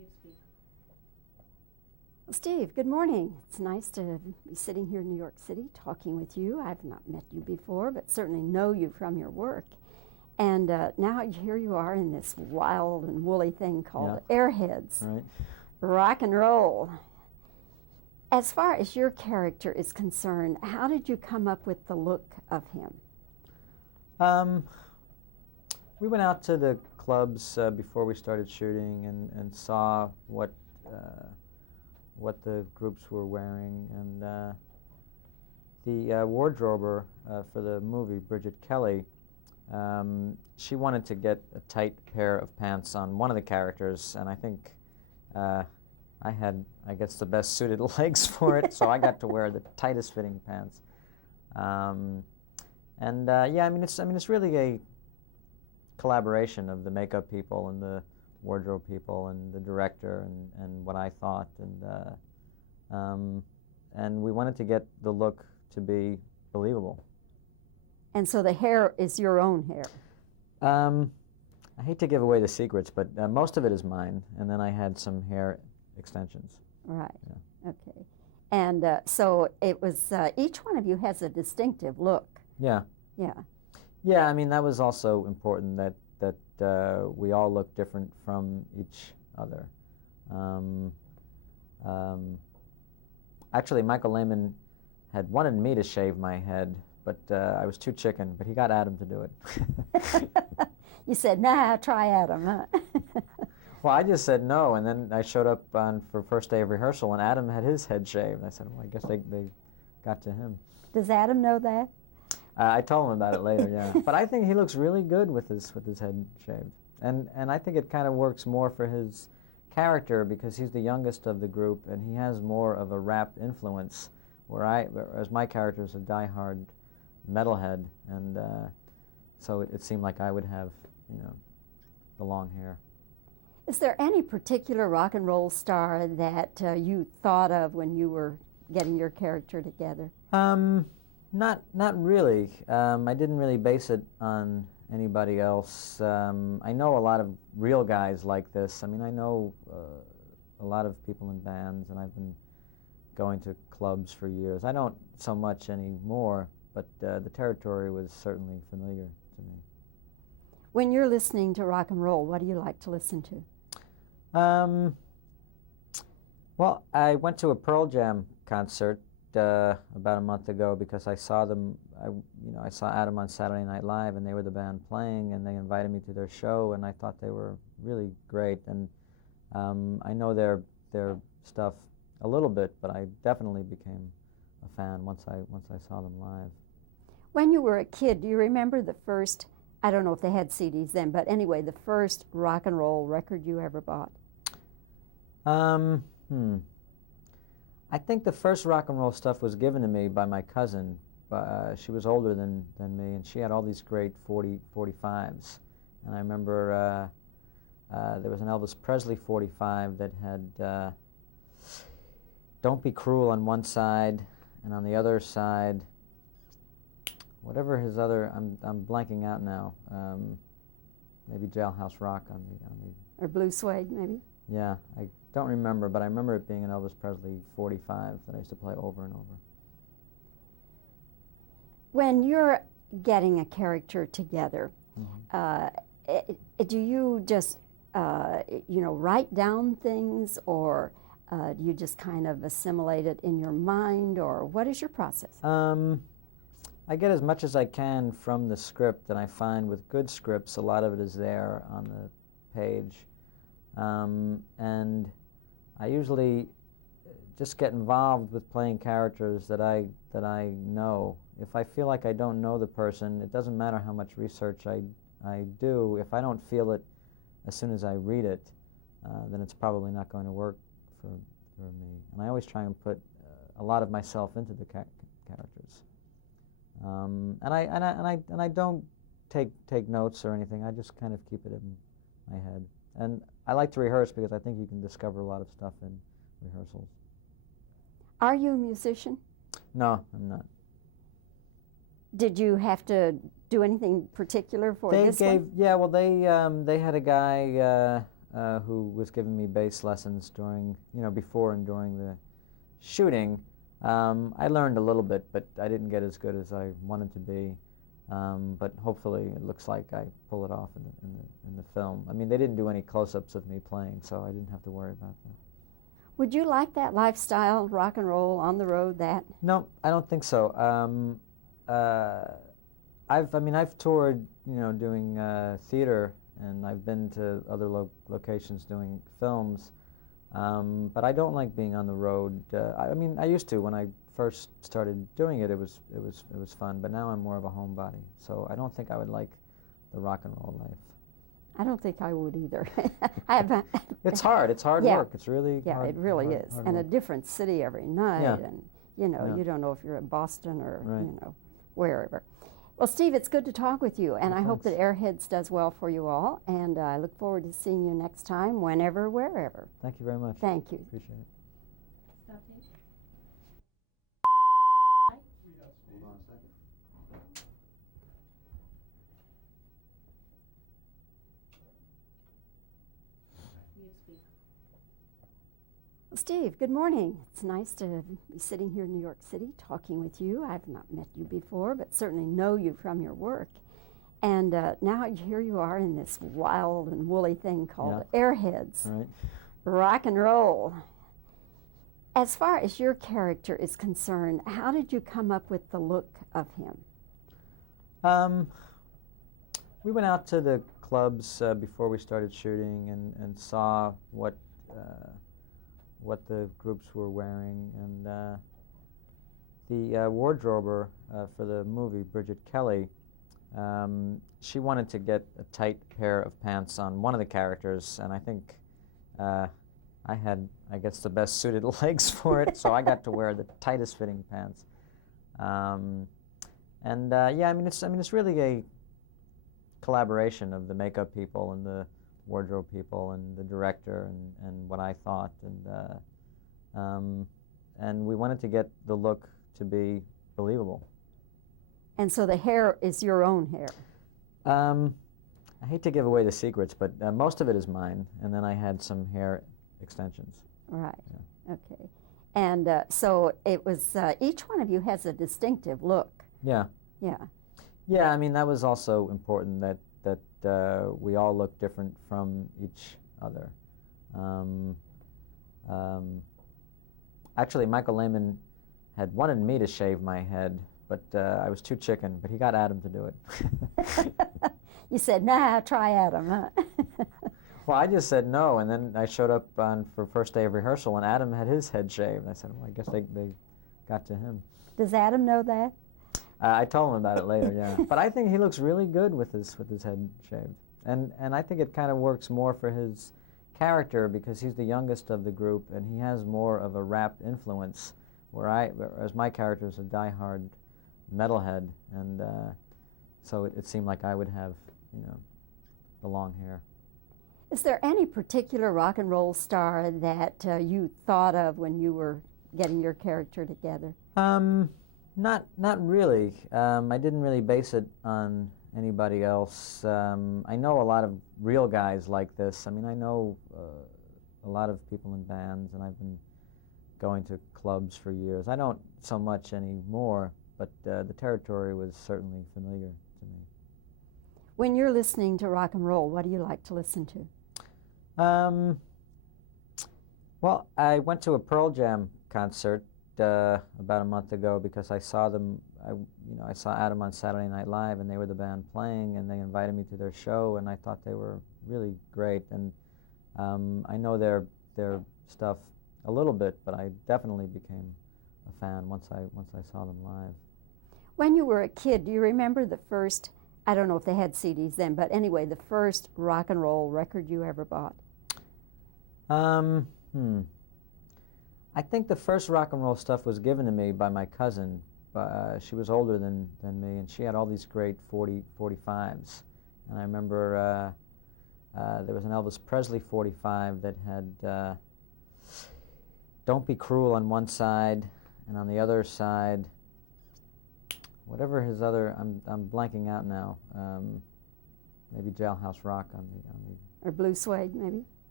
Steve, good morning. It's nice to be sitting here in New York City talking with you. I've not met you before, but certainly know you from your work. And now here you are in this wild and woolly thing called Airheads. Right. Rock and roll. As far as your character is concerned, how did you come up with the look of him? We went out to the clubs before we started shooting and saw what the groups were wearing, and the wardrober for the movie, Bridget Kelly, she wanted to get a tight pair of pants on one of the characters, and I think I had, I guess, the best suited legs for it, so I got to wear the tightest fitting pants. Yeah, I mean, it's really a collaboration of the makeup people and the wardrobe people and the director and what I thought, and we wanted to get the look to be believable. And so the hair is your own hair? I hate to give away the secrets, but most of it is mine, and then I had some hair extensions. Right. Yeah. Okay. And so it was, each one of you has a distinctive look. Yeah. Yeah. Yeah, I mean, that was also important that we all look different from each other. Actually, Michael Lehman had wanted me to shave my head, but I was too chicken, but he got Adam to do it. You said, nah, try Adam, huh? Well, I just said no, and then I showed up for first day of rehearsal, and Adam had his head shaved. I said, well, I guess they got to him. Does Adam know that? I told him about it later, yeah. But I think he looks really good with his head shaved. And I think it kind of works more for his character because he's the youngest of the group, and he has more of a rap influence, whereas my character is a diehard metalhead, and so it seemed like I would have, the long hair. Is there any particular rock and roll star that you thought of when you were getting your character together? Not really. I didn't really base it on anybody else. I know a lot of real guys like this. I mean, I know a lot of people in bands, and I've been going to clubs for years. I don't so much anymore, but the territory was certainly familiar to me. When you're listening to rock and roll, what do you like to listen to? Well, I went to a Pearl Jam concert about a month ago because I saw them. I saw Adam on Saturday Night Live, and they were the band playing, and they invited me to their show, and I thought they were really great. And I know their stuff a little bit, but I definitely became a fan once I saw them live. When you were a kid, do you remember the first? I don't know if they had CDs then, but anyway, the first rock and roll record you ever bought? I think the first rock and roll stuff was given to me by my cousin. She was older than me, and she had all these great 45s. And I remember there was an Elvis Presley 45 that had Don't Be Cruel on one side, and on the other side, whatever his other, I'm blanking out now. Maybe Jailhouse Rock on the. Or Blue Suede, maybe? Yeah, I don't remember, but I remember it being an Elvis Presley 45 that I used to play over and over. When you're getting a character together, do you just, write down things, or do you just kind of assimilate it in your mind, or what is your process? I get as much as I can from the script, and I find with good scripts, a lot of it is there on the page. And I usually just get involved with playing characters that I know. If I feel like I don't know the person, it doesn't matter how much research I do. If I don't feel it as soon as I read it, then it's probably not going to work for me. And I always try and put a lot of myself into the characters. And I don't take notes or anything. I just kind of keep it in my head. And I like to rehearse because I think you can discover a lot of stuff in rehearsals. Are you a musician? No, I'm not. Did you have to do anything particular for this one? Yeah, well, they had a guy who was giving me bass lessons during, before and during the shooting. I learned a little bit, but I didn't get as good as I wanted to be. But hopefully, it looks like I pull it off in the film. I mean, they didn't do any close-ups of me playing, so I didn't have to worry about that. Would you like that lifestyle, rock and roll, on the road, that? No, I don't think so. I've toured, doing theater, and I've been to other locations doing films, but I don't like being on the road. I used to when I first started doing it. It was fun, but now I'm more of a homebody, so I don't think I would like the rock and roll life. I don't think I would either. It's hard. It's hard Yeah. work. It's really Yeah, hard, it really hard- is. hard And a work. different city every night. Yeah. And, Yeah. you don't know if you're in Boston or, Right. wherever. Well, Steve, it's good to talk with you. And Well, I hope that thanks. Airheads does well for you all. And I look forward to seeing you next time, whenever, wherever. Thank you very much. Thank you. Appreciate it. Stop tape. Hold on a second. You speak. Well, Steve, good morning. It's nice to be sitting here in New York City talking with you. I've not met you before, but certainly know you from your work. And now here you are in this wild and woolly thing called Airheads. All right. Rock and roll. As far as your character is concerned, how did you come up with the look of him? We went out to the clubs before we started shooting and saw what the groups were wearing, and the wardrober for the movie, Bridget Kelly, she wanted to get a tight pair of pants on one of the characters, and I think I had, I guess, the best suited legs for it, so I got to wear the tightest fitting pants. It's really a collaboration of the makeup people and the wardrobe people and the director and what I thought, and we wanted to get the look to be believable. And so the hair is your own hair. I hate to give away the secrets, but most of it is mine, and then I had some hair extensions. Right. Yeah. Okay. And so it was, each one of you has a distinctive look. Yeah. Yeah. Yeah, I mean, that was also important that we all look different from each other. Actually, Michael Lehman had wanted me to shave my head, but I was too chicken, but he got Adam to do it. You said, nah, try Adam, huh? Well, I just said no, and then I showed up for first day of rehearsal, and Adam had his head shaved. I said, well, I guess they got to him. Does Adam know that? I told him about it later, yeah. But I think he looks really good with his head shaved, and I think it kind of works more for his character because he's the youngest of the group, and he has more of a rap influence, whereas my character is a diehard metalhead, and so it seemed like I would have, the long hair. Is there any particular rock and roll star that you thought of when you were getting your character together? Not really. I didn't really base it on anybody else. I know a lot of real guys like this. I mean, I know a lot of people in bands, and I've been going to clubs for years. I don't so much anymore, but the territory was certainly familiar to me. When you're listening to rock and roll, what do you like to listen to? Well, I went to a Pearl Jam concert about a month ago because I saw them. I saw Adam on Saturday Night Live, and they were the band playing, and they invited me to their show, and I thought they were really great. And I know their stuff a little bit, but I definitely became a fan once I saw them live. When you were a kid, do you remember the first, I don't know if they had CDs then, but anyway, the first rock and roll record you ever bought? I think the first rock and roll stuff was given to me by my cousin. She was older than me, and she had all these great 45s. And I remember there was an Elvis Presley 45 that had Don't Be Cruel on one side, and on the other side, whatever his other, I'm blanking out now, maybe Jailhouse Rock on the Or Blue Suede, maybe?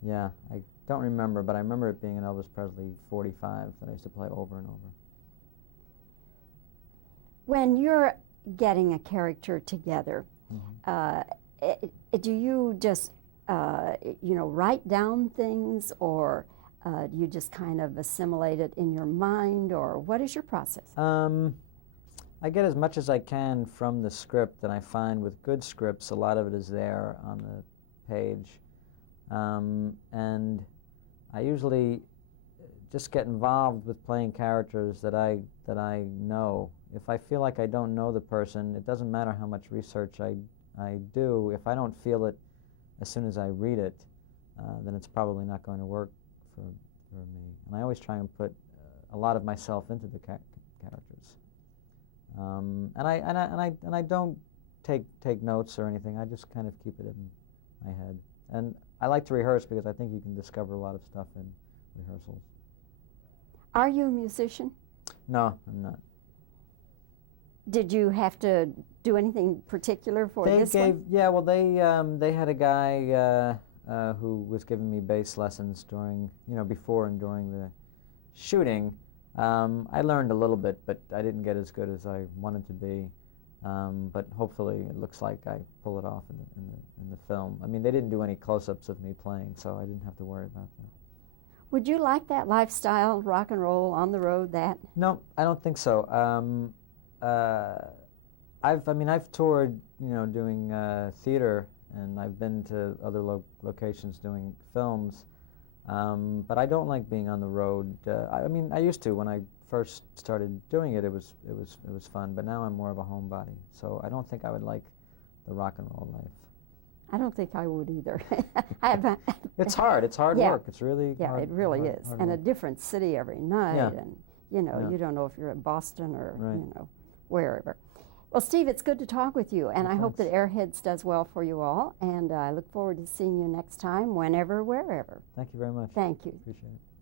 Yeah, I don't remember, but I remember it being an Elvis Presley 45 that I used to play over and over. When you're getting a character together, do you just, write down things, or do you just kind of assimilate it in your mind, or what is your process? I get as much as I can from the script, and I find with good scripts, a lot of it is there on the page. And I usually just get involved with playing characters that I know. If I feel like I don't know the person, it doesn't matter how much research I do. If I don't feel it as soon as I read it, then it's probably not going to work for me. And I always try and put a lot of myself into the characters. And I don't take notes or anything. I just kind of keep it in my head. And I like to rehearse because I think you can discover a lot of stuff in rehearsals. Are you a musician? No, I'm not. Did you have to do anything particular for this one? Yeah, well, they had a guy who was giving me bass lessons during, before and during the shooting. I learned a little bit, but I didn't get as good as I wanted to be. But hopefully, it looks like I pull it off in the film. I mean, they didn't do any close-ups of me playing, so I didn't have to worry about that. Would you like that lifestyle, rock and roll, on the road, that? No, I don't think so. I've toured, doing theater, and I've been to other locations doing films, but I don't like being on the road. I used to when I first started doing it. It was fun, but now I'm more of a homebody, so I don't think I would like the rock and roll life. I don't think I would either. It's hard. It's hard Yeah. work. It's really Yeah, hard, it really hard- is, hard and a work. different city every night, Yeah. and Yeah. you don't know if you're in Boston or Right. wherever. Well, Steve, it's good to talk with you, and Well, I hope that thanks. Airheads does well for you all, and I look forward to seeing you next time, whenever, wherever. Thank you very much. Thank you. Appreciate it.